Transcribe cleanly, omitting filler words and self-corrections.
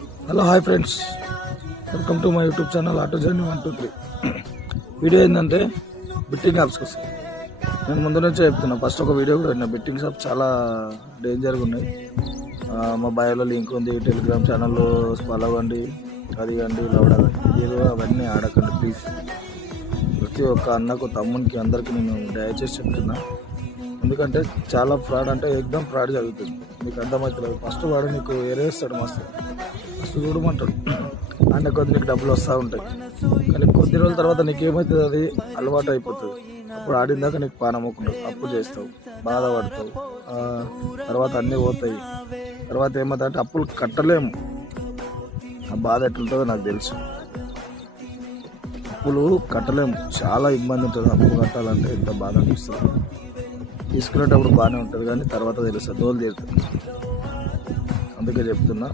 Hello hi friends, welcome to my YouTube channel auto journey 123. Video ఏంటంటే betting apps కోసం. నేను ముందు నుంచే చెప్తున్నా, ఫస్ట్ ఒక వీడియో కూడా పెట్టిన. బెట్టింగ్ యాప్స్ చాలా డేంజర్గా ఉన్నాయి. మా బయోలో లింక్ ఉంది, టెలిగ్రామ్ ఛానల్లో ఫాలో అవ్వండి, అది కండి లౌడా ఏదో అవన్నీ ఆడకండి ప్లీజ్. ప్రతి ఒక్క అన్నకు తమ్మునికి అందరికీ నేను దయచేసి చెప్తున్నా. ఎందుకంటే చాలా ఫ్రాడ్, అంటే ఎగ్జామ్ ఫ్రాడ్ జరుగుతుంది. నీకు అర్థమవుతుంది. ఫస్ట్ వాడు నీకు ఏరేస్తాడు, మస్తు ఫస్ట్ చూడమంటాడు, అంటే కొద్ది నీకు డబ్బులు వస్తూ ఉంటాయి. కానీ కొద్ది రోజుల తర్వాత నీకు ఏమవుతుంది, అది అలవాటు అయిపోతుంది. అప్పుడు ఆడిందాక నీకు పానమ్మకుంటావు, అప్పు చేస్తావు, బాధపడతావు, తర్వాత అన్నీ పోతాయి. తర్వాత ఏమవుతుందంటే అప్పులు కట్టలేము. ఆ బాధ ఎట్లుంటుందో నాకు తెలుసు. అప్పులు కట్టలేము, చాలా ఇబ్బంది ఉంటుంది. అప్పులు కట్టాలంటే ఎంత బాధ అనిపిస్తుంది. తీసుకునేటప్పుడు బాగానే ఉంటుంది, కానీ తర్వాత తెలుస్తుంది, దోలు తీరుతుంది. అందుకే చెప్తున్నా.